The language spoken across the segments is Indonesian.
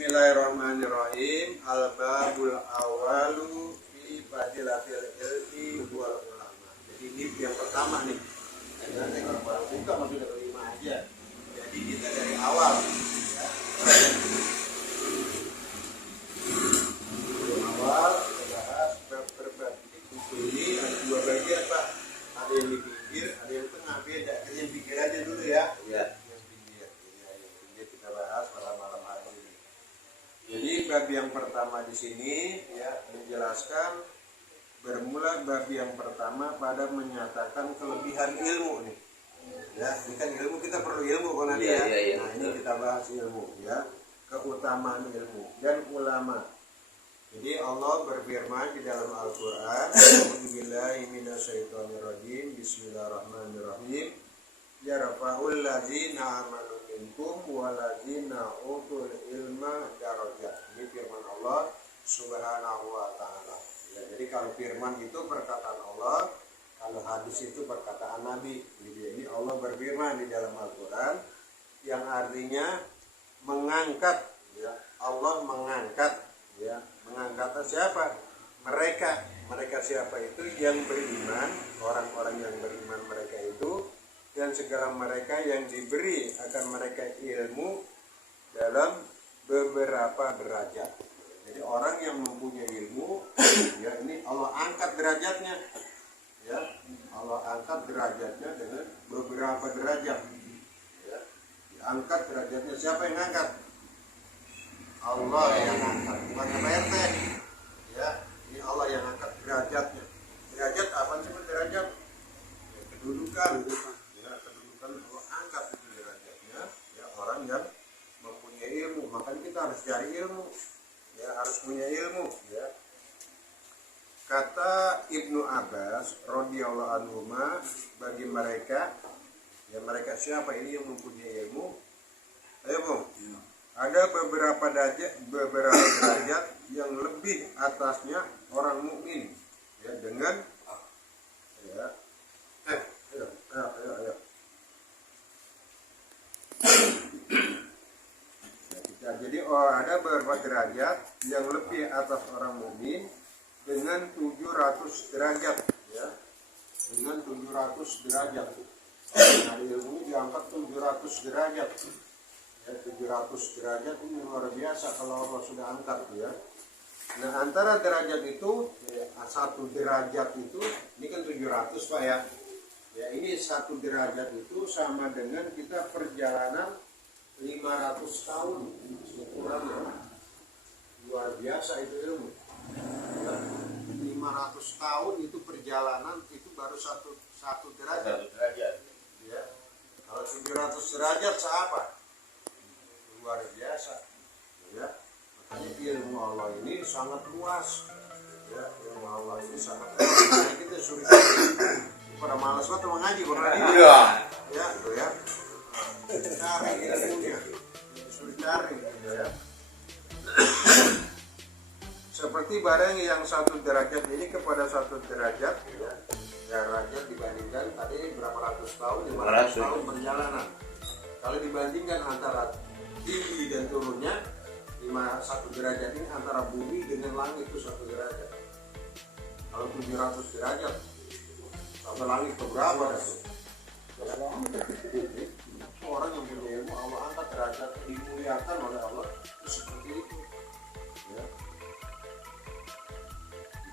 Bismillahirrahmanirrahim. Al-babul awalu fi fadilatil ilmi wal ulama. Jadi ini yang pertama nih. Kalau baru buka masih ada 5 aja. Jadi kita dari awal ya. Dari awal kita bahas bab per bab. Buku ini ada 2 bagian, Pak. Ada yang di pinggir, ada yang tengah, beda. Kita yang pinggir aja dulu ya. Iya. Jadi bab yang pertama di sini ya menjelaskan bermula bab yang pertama pada menyatakan kelebihan ilmu nih. Ya, ini kan ilmu, kita perlu ilmu kan nanti ya. Nah, ini kita bahas ilmu ya, keutamaan ilmu dan ulama. Jadi Allah berfirman di dalam Al-Qur'an, A'udzubillahi minasyaitonirrajim, Bismillahirrahmanirrahim. Yarfa'ul ladzina amanu minkum waladzina utul ilma darajat. Ini firman Allah Subhanahu wa taala. Ya, jadi kalau firman itu perkataan Allah, kalau hadis itu perkataan Nabi. Jadi ini Allah berfirman di dalam Al-Qur'an yang artinya mengangkat ya. Allah mengangkat ya. Mengangkat siapa? Mereka siapa itu? Yang beriman, orang-orang yang beriman mereka itu dan segala mereka yang diberi akan mereka ilmu dalam beberapa derajat. Jadi orang yang mempunyai ilmu ya ini Allah angkat derajatnya ya, Allah angkat derajatnya dengan beberapa derajat ya. Diangkat derajatnya. Siapa yang angkat? Allah yang angkat, bukan Pak RT ya. Ini Allah yang angkat derajatnya. Derajat apa sih derajat? Ya, kedudukan. Allah angkat itu derajatnya ya, orang yang mempunyai ilmu. Makanya kita harus cari ilmu ya, harus punya ilmu ya. Kata Ibnu Abbas radhiyallahu anhu, bagi mereka ya, mereka siapa ini yang mempunyai ilmu? Ayo Bung ya. Ada beberapa derajat yang lebih atasnya orang mukmin ya, dengan ya ayo. Jadi ada beberapa derajat yang lebih atas orang mukmin dengan 700 derajat ya. Dengan 700 derajat. Nah, ilmu diangkat 700 derajat. Ya, 700 derajat ini luar biasa kalau Allah sudah angkat ya. Nah, antara derajat itu ya, satu derajat itu ini kan 700 Pak ya. Ya, ini satu derajat itu sama dengan kita perjalanan 500 tahun ukurannya. Luar biasa itu ilmu ya, 500 tahun itu perjalanan itu baru satu derajat ya. Kalau 700 derajat seapa? Luar biasa ya. Makanya ilmu Allah ini sangat luas ya, ilmu Allah ini sangat luas. Nah, kita suruh pada malas banget mengaji ya itu ya. Cari ilmunya, suruh cari ya. Seperti barang yang satu derajat ini kepada satu derajat ya. Derajat dibandingkan tadi berapa ratus tahun, 500 tahun perjalanan. Kalau dibandingkan antara tinggi dan turunnya, satu derajat ini antara bumi dengan langit itu satu derajat. Kalau 700 derajat sampai langit ke berapa itu? Orang yang punya ilmu Allah angkat derajat, dimuliakan oleh Allah itu seperti itu ya.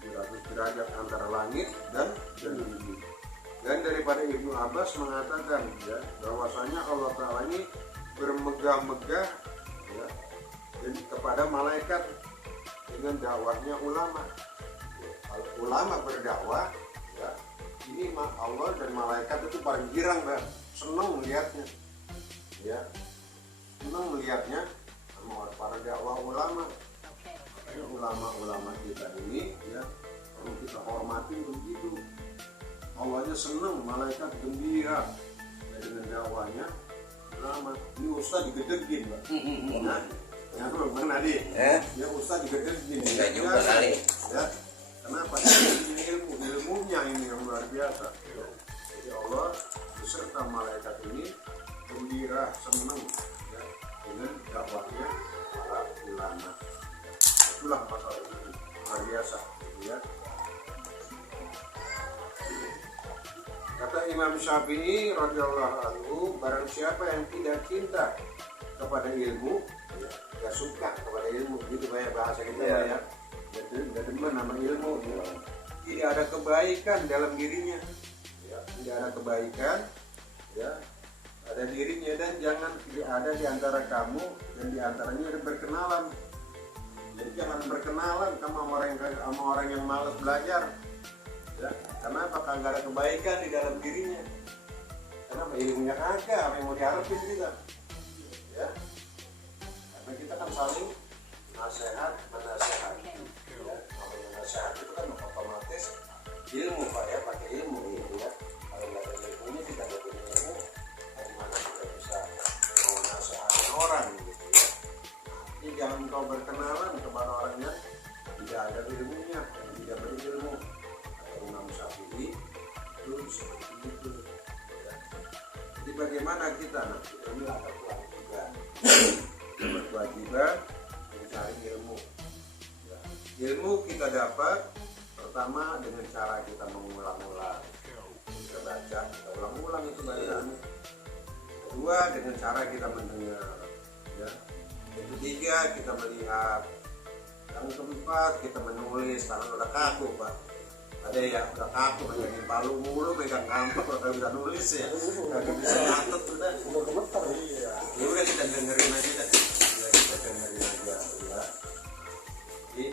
700 derajat antara langit dan bumi. Dan daripada Ibnu Abbas mengatakan ya, bahwasanya Allah Ta'ala ini bermegah-megah ya, dan kepada malaikat dengan dakwahnya ulama ya. Kalau ulama berdakwah ya, ini Allah dan malaikat itu paling girang dan senang melihatnya ya, senang melihatnya sama para dakwah ulama. Makanya ulama-ulama kita ini ya perlu kita hormati begitu. Allahnya senang, malaikat gembira dengan dakwahnya ulama. Ini ustaz digedegin Pak. Nah, ya belum pernah ya ustaz digedegin ya juga kali ya. Kenapa? Ilmunya ini yang luar biasa ya. Jadi Allah beserta malaikat ini gembira, senang ya, dengan dakwahnya para ulama. biasa, gitu ya. Kata Imam Syafi'i radhiyallahu anhu, barang siapa yang tidak cinta kepada ilmu, ya, gak suka kepada ilmu, gitu kayak bahasa kita ya, gak demen sama ilmu, ya. Tidak ada kebaikan dalam dirinya, ya. Tidak ada kebaikan, ya, ada dirinya, dan jangan ada di antara kamu dan di antaranya ada berkenalan. Jadi jangan berkenalan sama orang yang malas belajar, ya. Karena apakah nggak ada kebaikan di dalam dirinya? Karena ilmunya kagak, apa yang mau diharapin kita, ya. Karena kita kan saling nasihat menasehati, ya. Namanya nasihat itu kan otomatis ilmu, Pak, ya, pakai ilmu, ya. Kalau nggak ada ilmunya, kita nggak punya ilmu, dari mana kita bisa mau nasihatin orang, gitu ya. Jadi jangan kau berkenalan kepada orang yang tidak ada ilmunya, yang tidak berilmu. Imam Syafi'i itu seperti itu, ya. Jadi bagaimana kita? Nah, kita ini ada kewajiban, berkewajiban mencari ilmu, ya. Ilmu kita dapat pertama dengan cara kita mengulang-ulang, kita baca, kita ulang-ulang itu bacaan. Kedua dengan cara kita mendengar, ya. Yang ketiga kita melihat. Yang keempat kita menulis, tangan udah kaku, Pak. Ada ya udah kaku megangin palu mulu, megang kampak, udah bisa nulis ya, nggak bisa nyatet, udah gemeter. Iya, ya udah kita dengerin aja dah, ya, kita dengerin aja, ya. Jadi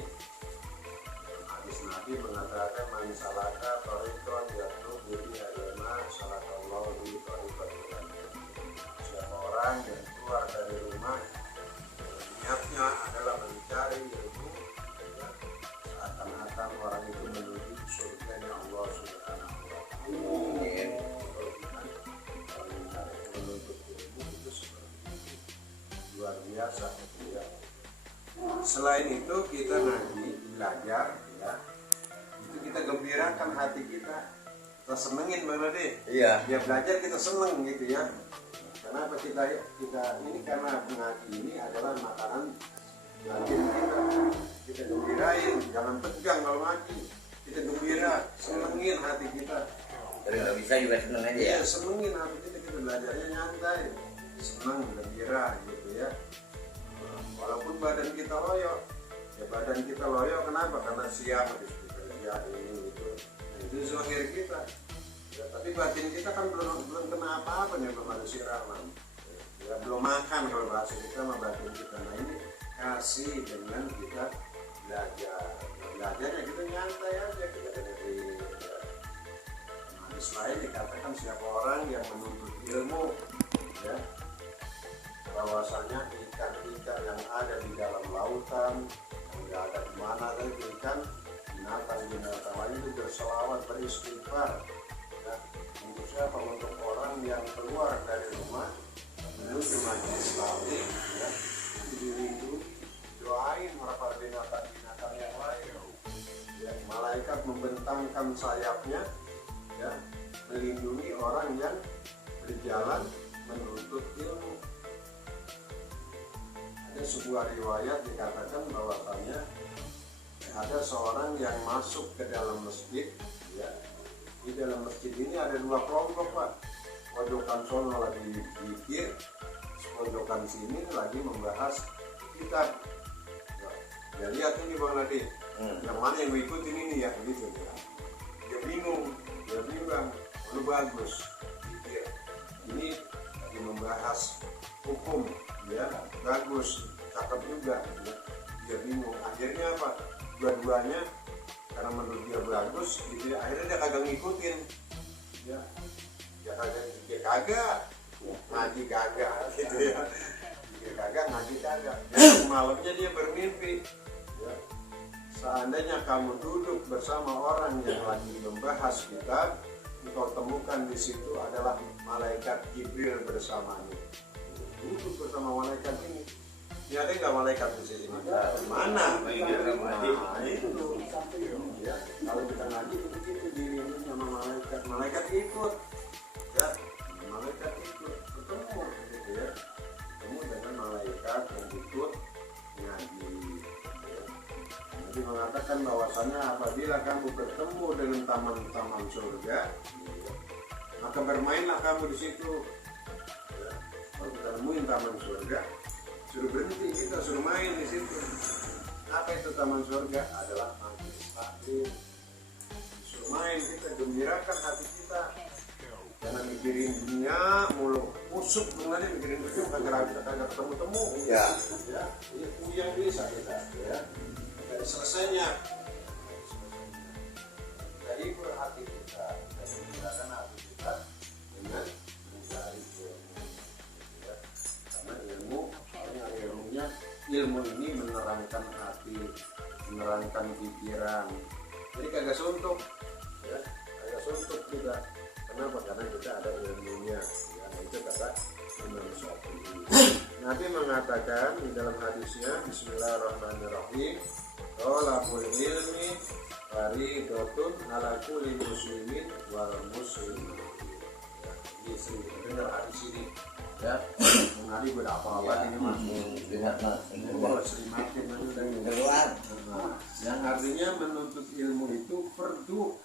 hadis Nabi mengatakan man salaka thariqan yatlubu bihi ilma salakallahu bihi thariqan ilal jannah. Siapa orang yang keluar dari rumah niatnya adalah mencari ilmu, ya, seakan-akan orang itu menuju surganya Allah Subhanahu wa Ta'ala. Kalau mencari menuntut ilmu itu seperti itu, luar biasa, ya. Selain itu kita ngaji, belajar, ya, itu kita gembirakan hati kita senengin Bang Nade. Iya. Dia belajar kita seneng gitu ya. Kenapa kita ini, karena mengaji ini adalah makanan batin kita gembirain, jangan tegang kalau ngaji, kita gembira, senengin hati kita. Tapi nggak bisa juga seneng aja ya. Senengin hati kita belajarnya nyantai, seneng, gembira gitu ya. Walaupun badan kita loyo, ya badan kita loyo kenapa? Karena siap habis bekerja ini itu, nah, itu zahir kita. Ya, tapi batin kita kan belum kena apa-apa nih, belum ada siraman, ya, belum makan kalau bahasa kita sama batin kita. Nah ini kasih dengan kita belajarnya kita nyantai aja, kita dengerin, ya. Hadis lain dikatakan siapa orang yang menuntut ilmu, ya, bahwasanya ikan-ikan yang ada di dalam lautan, tidak ada di mana lagi ikan, binatang-binatang lain itu berselawat, beristighfar. Ya, untuk siapa? Untuk orang yang keluar dari rumah menuju majelis taklim, ya, itu dilindungi, doain para binatang-binatang yang lain, ya. Malaikat membentangkan sayapnya, ya, melindungi orang yang berjalan menuntut ilmu. Ada sebuah riwayat dikatakan bahwasanya ada seorang yang masuk ke dalam masjid, ya. Di dalam masjid ini ada dua kelompok, Pak. Pojokan sono lagi zikir, pojokan sini lagi membahas kitab. Ya lihat ini Bang Nadi, yang mana yang gue ikutin ini ya, gitu ya. Dia bingung, dia bimbang, lu bagus zikir. Ini lagi membahas hukum, ya, bagus, cakep juga, ya. Dia bingung. Akhirnya apa? Dua-duanya karena menurut dia bagus, gitu ya, akhirnya dia kagak ngikutin, ya, dia kagak ngaji kagak, gitu ya, dia kagak ngaji kagak. Malamnya dia bermimpi, ya, seandainya kamu duduk bersama orang yang lagi membahas kitab, engkau temukan di situ adalah malaikat Jibril bersamamu. Duduk bersama malaikat ini. Ya, ada nggak malaikat di sini? Mana? Nah, itu. Ya, kalau kita ngaji itu begitu, dilindungi sama malaikat. Malaikat ikut, ya, malaikat ikut ketemu, gitu ya. Ketemu dengan malaikat yang ikut ngaji. Ya. Nabi mengatakan bahwasanya apabila kamu bertemu dengan taman-taman surga, maka bermainlah kamu di situ. Ya, kalau kita nemuin taman surga, suruh berhenti, kita suruh main di situ. Apa itu taman surga? Adalah majelis taklim. Suruh main, kita gembirakan hati kita. Jangan mikirin dunia mulu, usuk mengenai mikirin dunia kagak ketemu-temu. Ya, ini puyeng bisa kita. Ya, nggak ada selesainya. Jadi berhati kita menggunakan hati kita dengan mencari ilmu. Ya, karena ilmu ini menerangkan hati, menerangkan pikiran. Jadi kagak suntuk, ya, kagak suntuk juga. Kenapa? Karena kita ada ilmunya. Ya, itu kata Imam Syafi'i. Nabi mengatakan di dalam hadisnya, Bismillahirrahmanirrahim, Thalabul ilmi fariidatun ala kulli muslimin wal muslimin. Ya, ini sering dengar hadis ini. Ya, hari gue apa-apa ini mas. Dengar mas. Sering makin keluar. Yang artinya menuntut ilmu itu fardu